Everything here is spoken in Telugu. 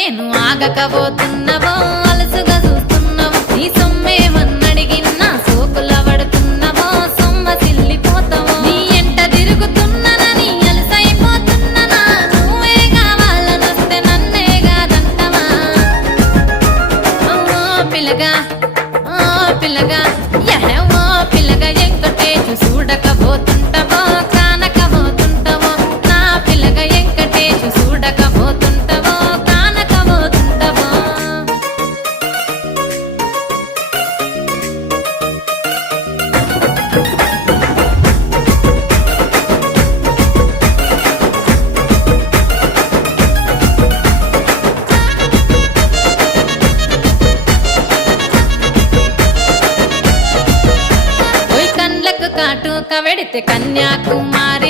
నేను ఆగకపోతున్నవో అలసుగా చూస్తున్నవో నీ సొమ్మేమన్నడిగిన్నా సోకుల పడుతున్నవో సొమ్మ సిల్లిపోతావో నీ ఎంట తిరుగుతున్ననని అలసైపోతున్ననా నువ్వే కావాలనొస్తే నన్నే కాదంటవా ఓ పిల్లగా ఓ పిల్లగా యహో పిల్లగా ఎంకటేశు చూడకపోతుంటవో కానకపోతుంటవో నా పిల్లగా ఎంకటేశు చూడకపోతుంటవో కానకపోతుంటవో ఓయ్ కండ్లకు కాటు కవెడితే కన్య